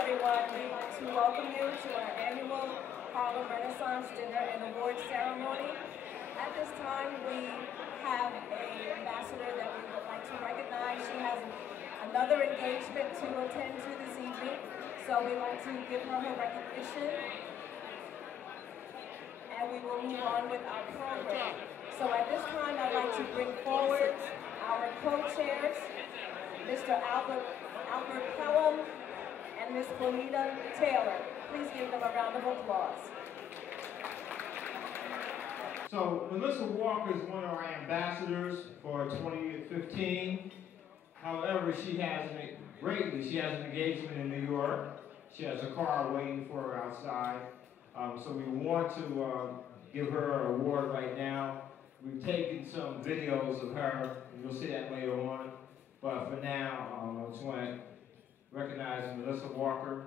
everyone. We'd like to welcome you to our annual Harlem Renaissance Dinner and Awards Ceremony. At this time, we have an ambassador that we would like to recognize. She has another engagement to attend to this evening, so we'd like to give her her recognition, and we will move on with our program. So at this time, I'd like to bring forward our co-chairs, Mr. Albert Pelham and Ms. Bonita Taylor. Please give them a round of applause. So Melissa Walker is one of our ambassadors for 2015. However, she has an engagement in New York. She has a car waiting for her outside. So we want to give her an award right now. We've taken some videos of her, and you'll see that later on. But for now, I just want to recognize Melissa Walker.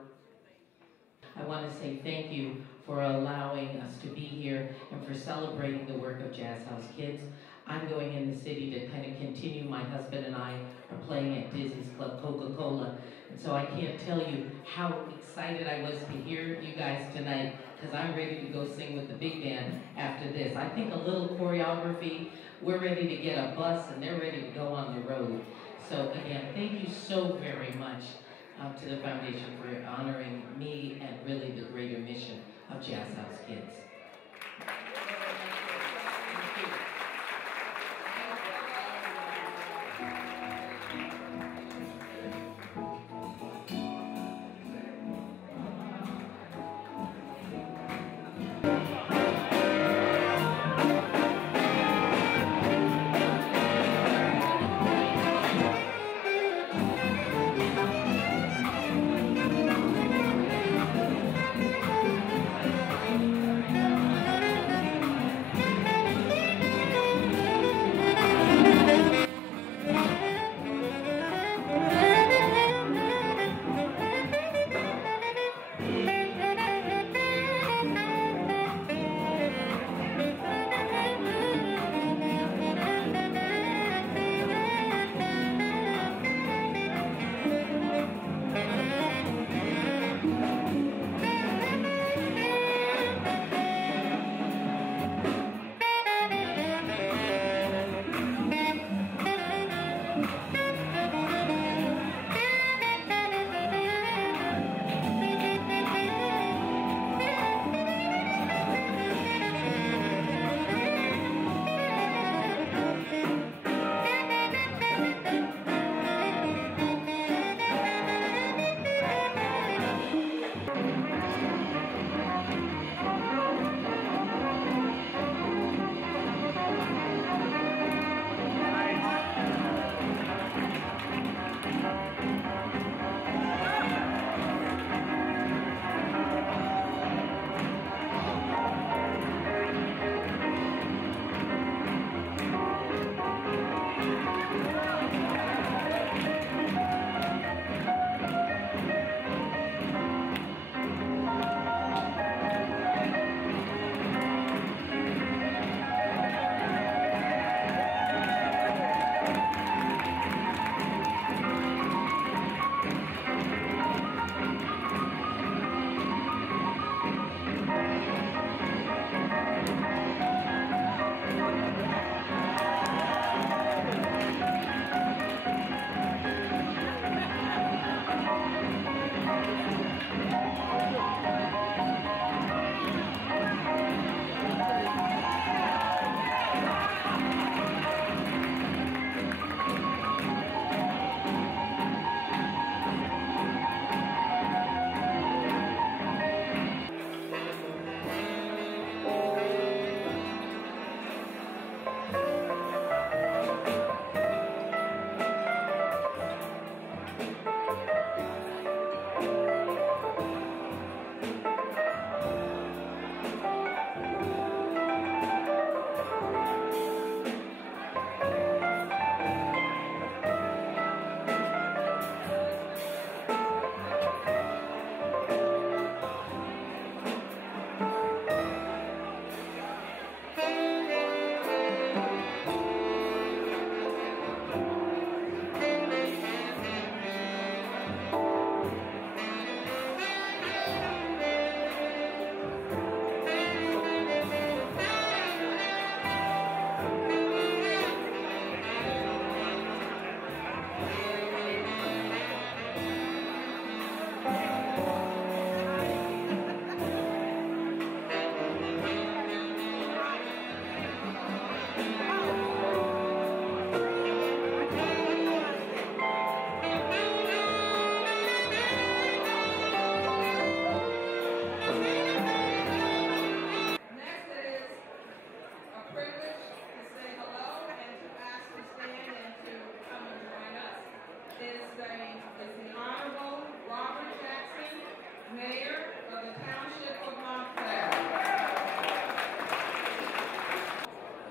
I want to say thank you for allowing us to be here and for celebrating the work of Jazz House Kids. I'm going in the city to kind of continue. My husband and I are playing at Disney's Club Coca-Cola. And so I can't tell you how excited I was to hear you guys tonight, because I'm ready to go sing with the big band after this. I think a little choreography, we're ready to get a bus and they're ready to go on the road. So again, thank you so very much to the foundation for honoring me and really the greater mission of Jazz House Kids.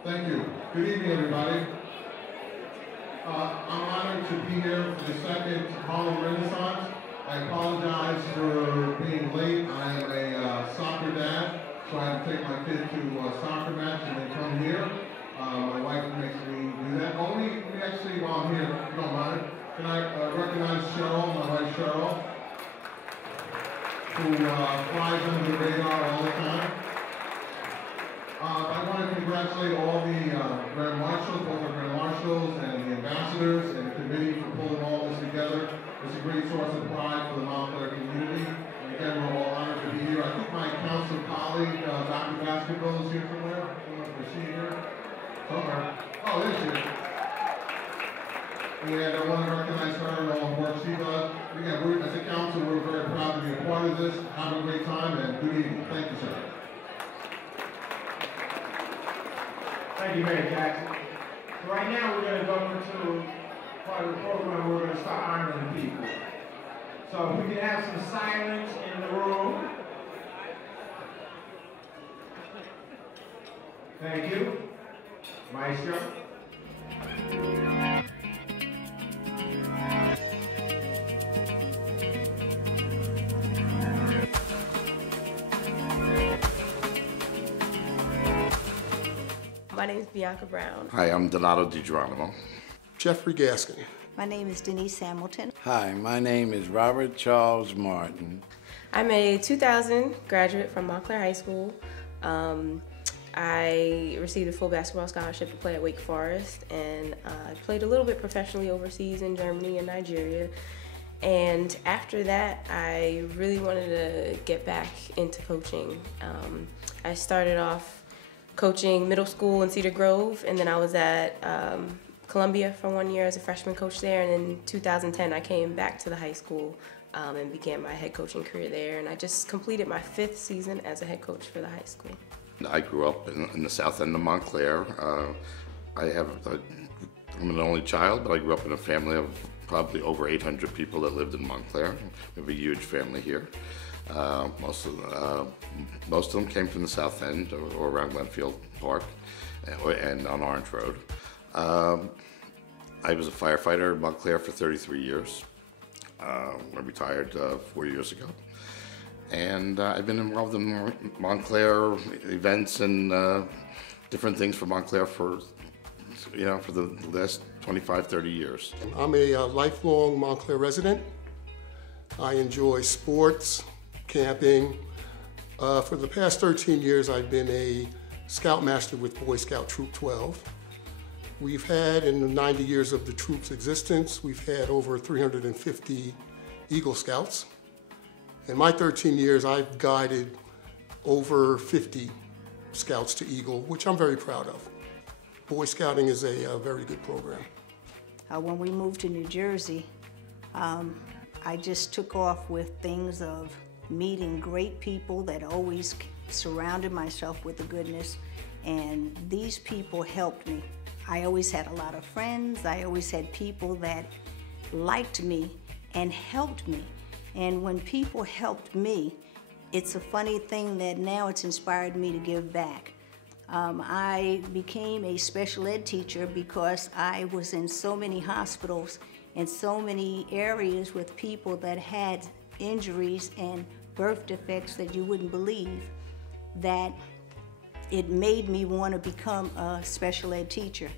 Thank you. Good evening, everybody. I'm honored to be here for the second Harlem Renaissance. I apologize for being late. I am a soccer dad, so I had to take my kid to a soccer match and then come here. My wife makes me do that. Only actually while I'm here, if you don't mind, can I recognize Cheryl, my wife Cheryl, who flies under the radar all the time. I want to congratulate all the Grand Marshals, both the Grand Marshals and the ambassadors and the committee for pulling all this together. It's a great source of pride for the Montclair community. And again, we're all honored to be here. I think my council colleague, Dr. Basketball, is here somewhere. Is she here? Somewhere. Oh, there she is. And I want to recognize her and all the work she does. Again, as a council, we're very proud to be a part of this. Have a great time and good evening. Thank you, sir. Thank you, Mayor Jackson. So right now we're going to go into part of the program where we're going to start honoring the people. So if we can have some silence in the room. Thank you. Maestro. My name is Bianca Brown. Hi, I'm Donato DiGeronimo. Jeffrey Gaskin. My name is Denise Hamilton. Hi, my name is Robert Charles Martin. I'm a 2000 graduate from Montclair High School. I received a full basketball scholarship to play at Wake Forest, and I played a little bit professionally overseas in Germany and Nigeria. And after that, I really wanted to get back into coaching. I started off coaching middle school in Cedar Grove, and then I was at Columbia for 1 year as a freshman coach there, and in 2010 I came back to the high school and began my head coaching career there, and I just completed my 5th season as a head coach for the high school. I grew up in the south end of Montclair. I'm an only child, but I grew up in a family of probably over 800 people that lived in Montclair. We have a huge family here. Most of them came from the south end or around Glenfield Park and on Orange Road. I was a firefighter in Montclair for 33 years. I retired 4 years ago. And I've been involved in Montclair events and different things for Montclair for the last 25, 30 years. I'm a lifelong Montclair resident. I enjoy sports, camping. For the past 13 years, I've been a Scoutmaster with Boy Scout Troop 12. We've had, in the 90 years of the troop's existence, we've had over 350 Eagle Scouts. In my 13 years, I've guided over 50 Scouts to Eagle, which I'm very proud of. Boy Scouting is a very good program. When we moved to New Jersey, I just took off with things of meeting great people that always surrounded myself with the goodness, and these people helped me. I always had a lot of friends. I always had people that liked me and helped me. And when people helped me, it's a funny thing that now it's inspired me to give back. I became a special ed teacher because I was in so many hospitals and so many areas with people that had injuries and birth defects that you wouldn't believe, that it made me want to become a special ed teacher.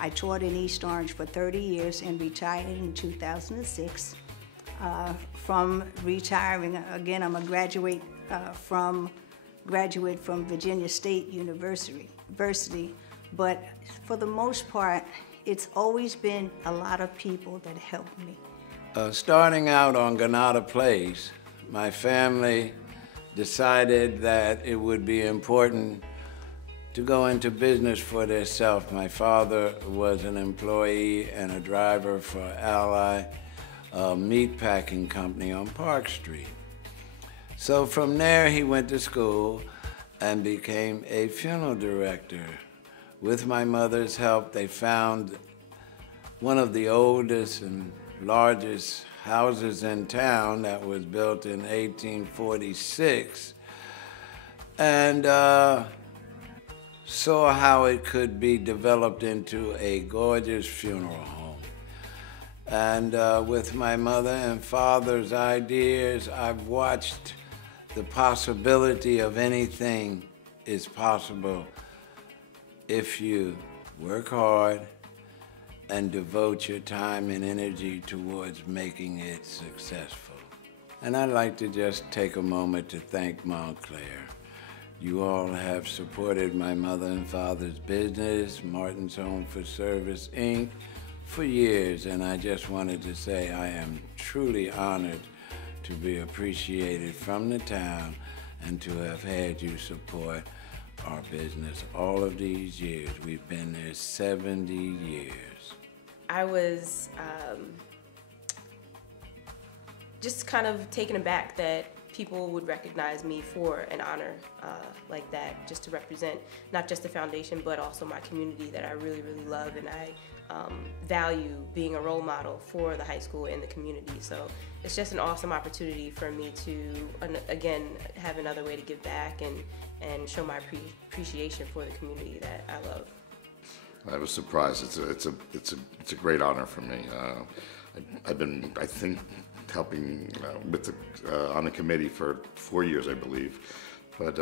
I taught in East Orange for 30 years and retired in 2006. From retiring, again, I'm a graduate from Virginia State University, but for the most part, it's always been a lot of people that helped me. Starting out on Granada Place, my family decided that it would be important to go into business for themselves. My father was an employee and a driver for Ally, a meat packing company on Park Street. So from there he went to school and became a funeral director. With my mother's help, they found one of the oldest and largest houses in town that was built in 1846, and saw how it could be developed into a gorgeous funeral home. And with my mother and father's ideas, I've watched the possibility of anything is possible if you work hard and devote your time and energy towards making it successful. And I'd like to just take a moment to thank Montclair. You all have supported my mother and father's business, Martin's Home for Service, Inc., for years, and I just wanted to say I am truly honored to be appreciated from the town and to have had you support our business all of these years. We've been there 70 years. I was just kind of taken aback that people would recognize me for an honor like that, just to represent not just the foundation, but also my community that I really, really love, and I value being a role model for the high school and the community. So it's just an awesome opportunity for me to, again, have another way to give back and show my appreciation for the community that I love. I was surprised. It's a great honor for me. I've been, I think, helping with on the committee for 4 years, I believe, but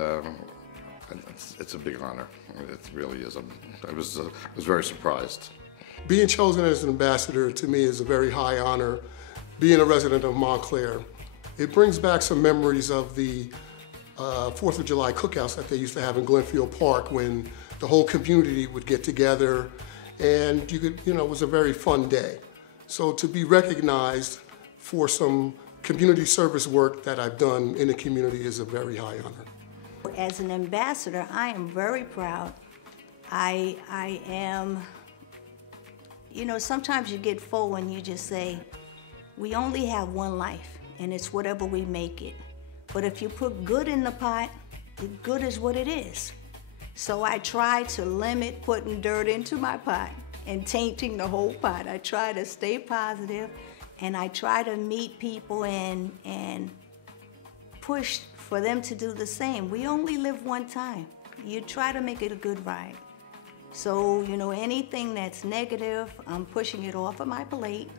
it's a big honor. It really is. I was very surprised. Being chosen as an ambassador to me is a very high honor. Being a resident of Montclair, it brings back some memories of the 4th of July cookouts that they used to have in Glenfield Park when the whole community would get together, and you could, it was a very fun day. So to be recognized for some community service work that I've done in the community is a very high honor. As an ambassador, I am very proud. I am, sometimes you get full and you just say, we only have one life, and it's whatever we make it. But if you put good in the pot, the good is what it is. So I try to limit putting dirt into my pot and tainting the whole pot. I try to stay positive, and I try to meet people and push for them to do the same. We only live one time. You try to make it a good ride. So, anything that's negative, I'm pushing it off of my plate,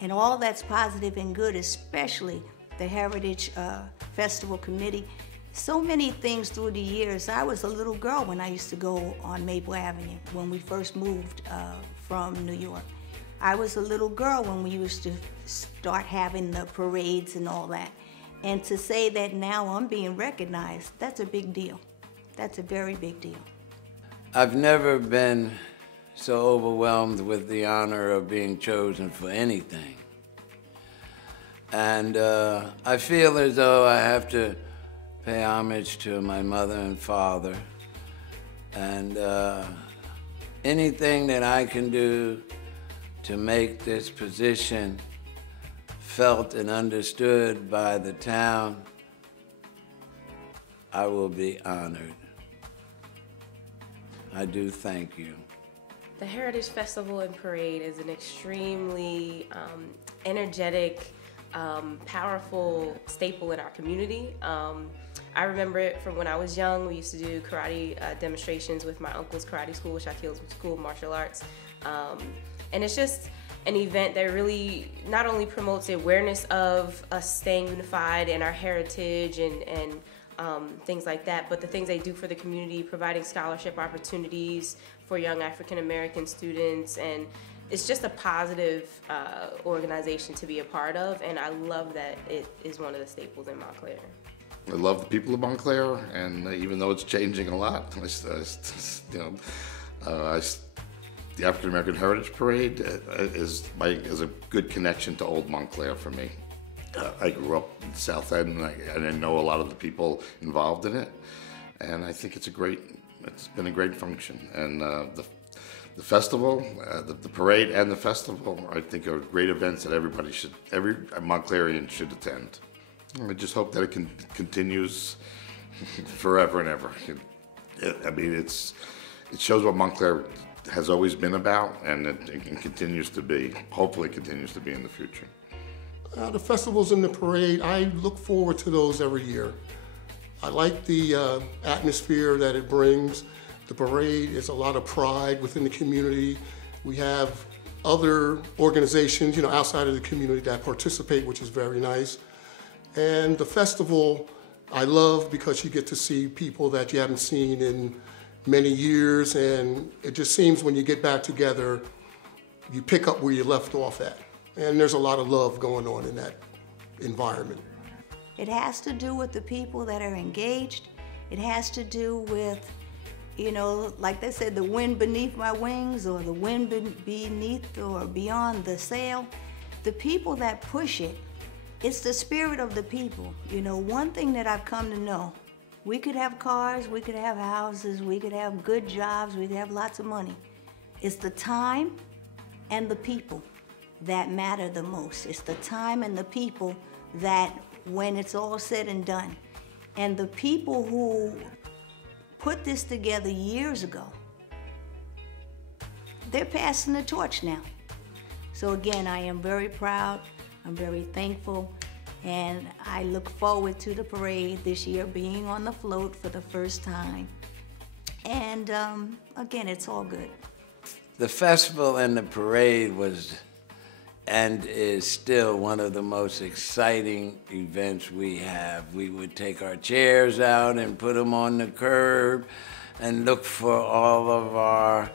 and all that's positive and good, especially the Heritage Festival Committee. So many things through the years. I was a little girl when I used to go on Maple Avenue when we first moved from New York. I was a little girl when we used to start having the parades and all that. And to say that now I'm being recognized, that's a big deal. That's a very big deal. I've never been so overwhelmed with the honor of being chosen for anything. And I feel as though I have to pay homage to my mother and father, and anything that I can do to make this position felt and understood by the town, I will be honored. I do thank you. The Heritage Festival and Parade is an extremely energetic, powerful staple in our community. I remember it from when I was young. We used to do karate demonstrations with my uncle's karate school, which I feel is a school of martial arts. And it's just an event that really not only promotes the awareness of us staying unified and our heritage and things like that, but the things they do for the community, providing scholarship opportunities for young African American students, and it's just a positive organization to be a part of, and I love that it is one of the staples in Montclair. I love the people of Montclair, and even though it's changing a lot, the African American Heritage Parade is a good connection to Old Montclair for me. I grew up in the South End, and I know a lot of the people involved in it, and I think it's been a great function. And the festival, the parade and the festival, I think are great events that every Montclairian should attend. I just hope that it continues forever and ever. I mean, it shows what Montclair has always been about, and it continues to be. Hopefully, it continues to be in the future. The festivals and the parade, I look forward to those every year. I like the atmosphere that it brings. The parade is a lot of pride within the community. We have other organizations, outside of the community that participate, which is very nice. And the festival, I love because you get to see people that you haven't seen in many years, and it just seems when you get back together, you pick up where you left off at. And there's a lot of love going on in that environment. It has to do with the people that are engaged. It has to do with, like they said, the wind beneath my wings, or the wind beneath or beyond the sail. The people that push it, it's the spirit of the people. One thing that I've come to know, we could have cars, we could have houses, we could have good jobs, we could have lots of money. It's the time and the people that matter the most. It's the time and the people that, when it's all said and done, and the people who put this together years ago, they're passing the torch now. So again, I am very proud, I'm very thankful, and I look forward to the parade this year, being on the float for the first time. And again, it's all good. The festival and the parade was and is still one of the most exciting events we have. We would take our chairs out and put them on the curb and look for all of our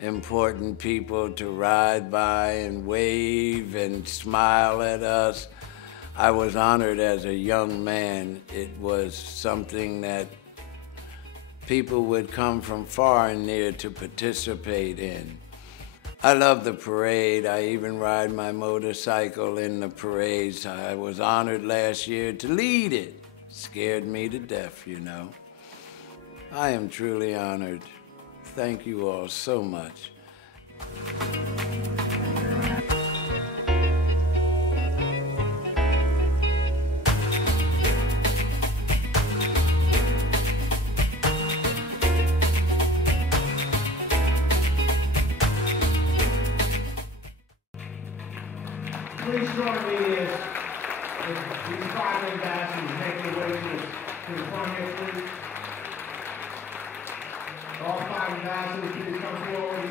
important people to ride by and wave and smile at us. I was honored as a young man. It was something that people would come from far and near to participate in. I love the parade. I even ride my motorcycle in the parades. I was honored last year to lead it. Scared me to death, I am truly honored. Thank you all so much. Please join me as these 5 ambassadors make their way to the front here, please. All 5 ambassadors, please come forward.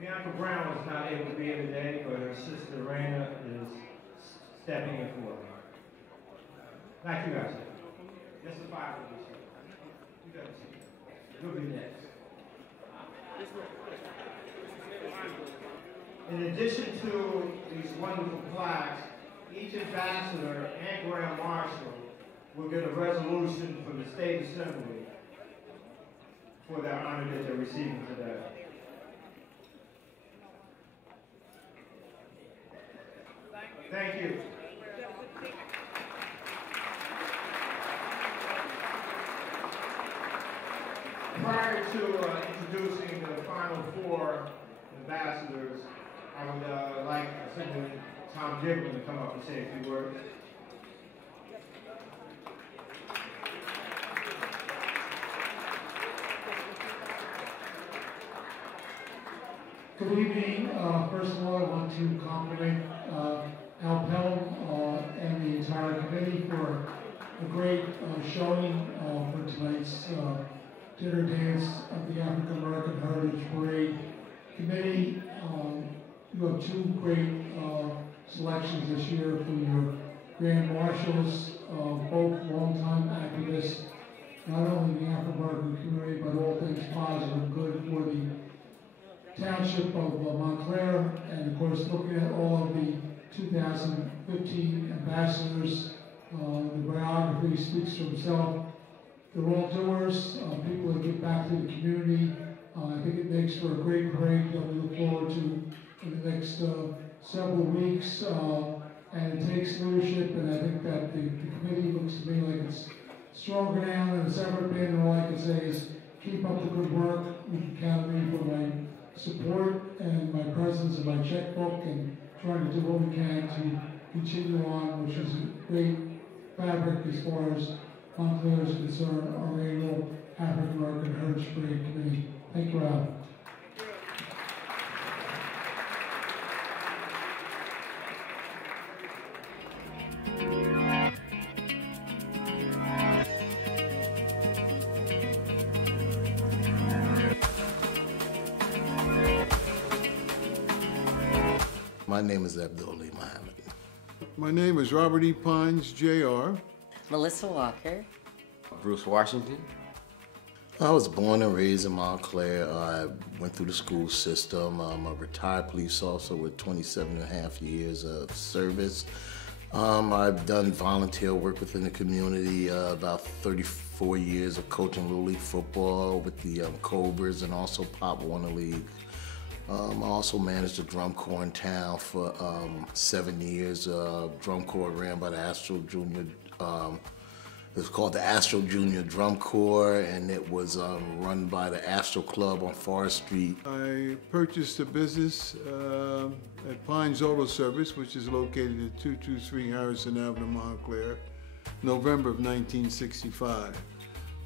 Bianca Brown was not able to be here today, but her sister Raina is stepping in for her. Thank you guys. That's the 5 of you. You got to see. You'll be next. In addition to these wonderful plaques, each ambassador and Grand Marshal will get a resolution from the State Assembly for their honor that they're receiving today. Thank you. Prior to introducing the final 4 ambassadors, I would like Senator Tom Gibbon to come up and say a few words. Good evening. First of all, I want to compliment Al Pelham and the entire committee for a great showing for tonight's dinner dance of the African American Heritage Parade Committee. You have 2 great selections this year for your grand marshals, both longtime activists, not only in the African-American community, but all things positive and good for the township of Montclair, and of course looking at all of the 2015 ambassadors. The biography speaks for itself. They're all doers, people that give back to the community. I think it makes for a great parade that we look forward to in the next several weeks. And it takes leadership, and I think that the committee looks to me like it's stronger now than it's ever been. And all I can say is keep up the good work. You can count on me for my support and my presence and my checkbook, and trying to do what we can to continue on, which is a great fabric as far as Montclair is concerned, our annual African American Heritage Parade Committee. Thank you, Al. My name is Abdul Muhammad. My name is Robert E. Pines, Jr. Melissa Walker. Bruce Washington. I was born and raised in Montclair. I went through the school system. I'm a retired police officer with 27 and a half years of service. I've done volunteer work within the community, about 34 years of coaching Little League football with the Cobras and also Pop Warner League. I also managed a drum corps in town for 7 years. Drum corps ran by the Astro Junior. It was called the Astro Junior Drum Corps, and it was run by the Astro Club on Forest Street. I purchased a business at Pines Auto Service, which is located at 223 Harrison Avenue, Montclair, November of 1965.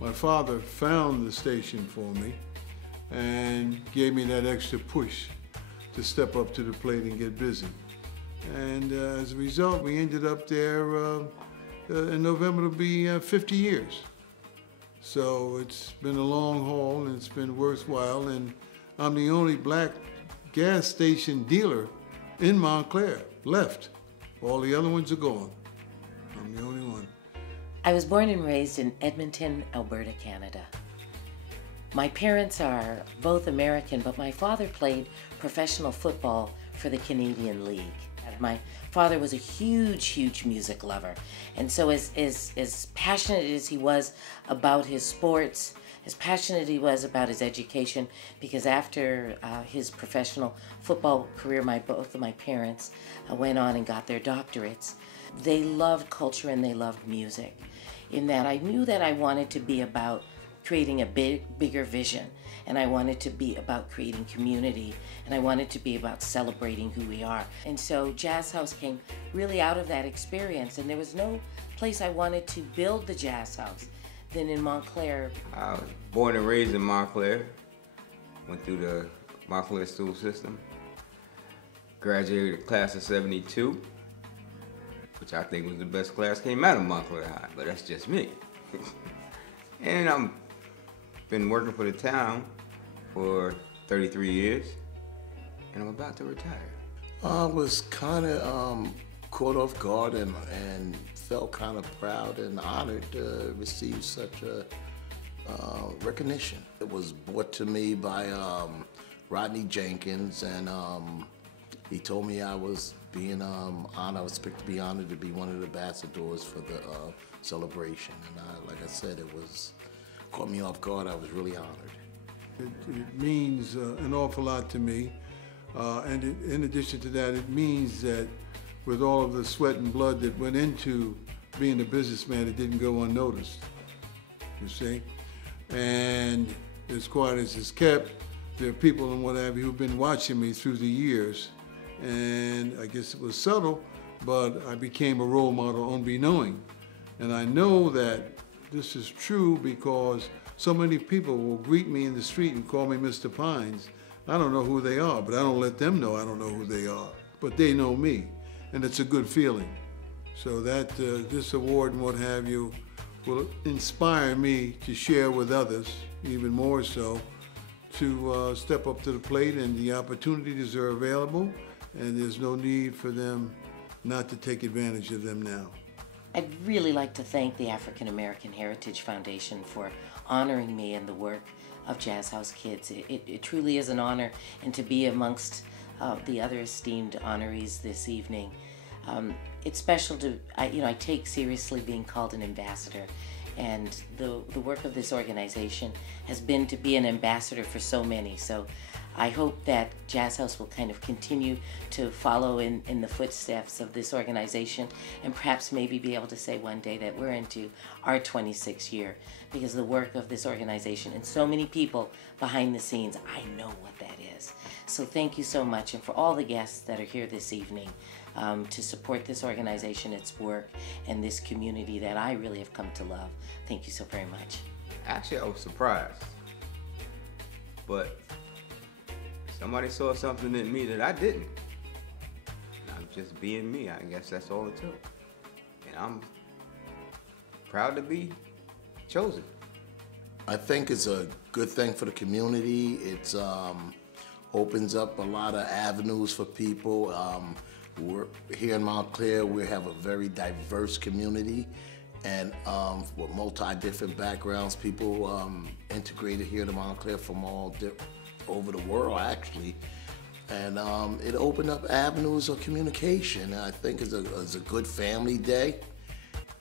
My father found the station for me and gave me that extra push to step up to the plate and get busy. And as a result, we ended up there in November it'll be 50 years. So it's been a long haul and it's been worthwhile, and I'm the only black gas station dealer in Montclair left. All the other ones are gone. I'm the only one. I was born and raised in Edmonton, Alberta, Canada. My parents are both American, but my father played professional football for the Canadian League. My father was a huge, huge music lover. And so as passionate as he was about his sports, as passionate he was about his education, because after his professional football career, both of my parents went on and got their doctorates. They loved culture and they loved music. In that I knew that I wanted to be about creating a bigger vision, and I wanted to be about creating community, and I wanted to be about celebrating who we are. And so Jazz House came really out of that experience, and there was no place I wanted to build the Jazz House than in Montclair. I was born and raised in Montclair, went through the Montclair school system, graduated the class of '72, which I think was the best class, came out of Montclair High, but that's just me. And I'm been working for the town for 33 years, and I'm about to retire. I was kind of caught off guard and felt kind of proud and honored to receive such a recognition. It was brought to me by Rodney Jenkins, and he told me I was being honored. I was expected to be honored to be one of the ambassadors for the celebration, and like I said, it was caught me off guard. I was really honored. It means an awful lot to me, and in addition to that, it means that with all of the sweat and blood that went into being a businessman, it didn't go unnoticed, you see? And as quiet as it's kept, there are people and what have you who've been watching me through the years, and I guess it was subtle, but I became a role model unbeknowing. And I know that this is true because so many people will greet me in the street and call me Mr. Pines. I don't know who they are, but I don't let them know I don't know who they are. But they know me, and it's a good feeling. So that this award and what have you will inspire me to share with others, even more so, to step up to the plate, and the opportunities are available, and there's no need for them not to take advantage of them now. I'd really like to thank the African American Heritage Foundation for honoring me in the work of Jazz House Kids. It truly is an honor, and to be amongst the other esteemed honorees this evening. It's special to, I take seriously being called an ambassador, and the work of this organization has been to be an ambassador for so many. So I hope that Jazz House will kind of continue to follow in the footsteps of this organization, and perhaps maybe be able to say one day that we're into our 26th year, because the work of this organization and so many people behind the scenes, I know what that is. So thank you so much, and for all the guests that are here this evening to support this organization, its work, and this community that I really have come to love. Thank you so very much. Actually, I was surprised, but somebody saw something in me that I didn't. And I'm just being me. I guess that's all it took. And I'm proud to be chosen. I think it's a good thing for the community. It's opens up a lot of avenues for people. We're here in Montclair, we have a very diverse community, and with multi-different backgrounds, people integrated here to Montclair from all over the world, actually. And it opened up avenues of communication. I think it's a good family day,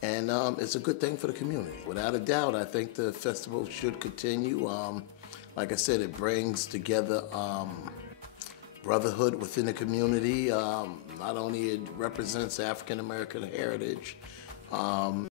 and it's a good thing for the community. Without a doubt, I think the festival should continue. Like I said, it brings together brotherhood within the community. Not only it represents African American heritage,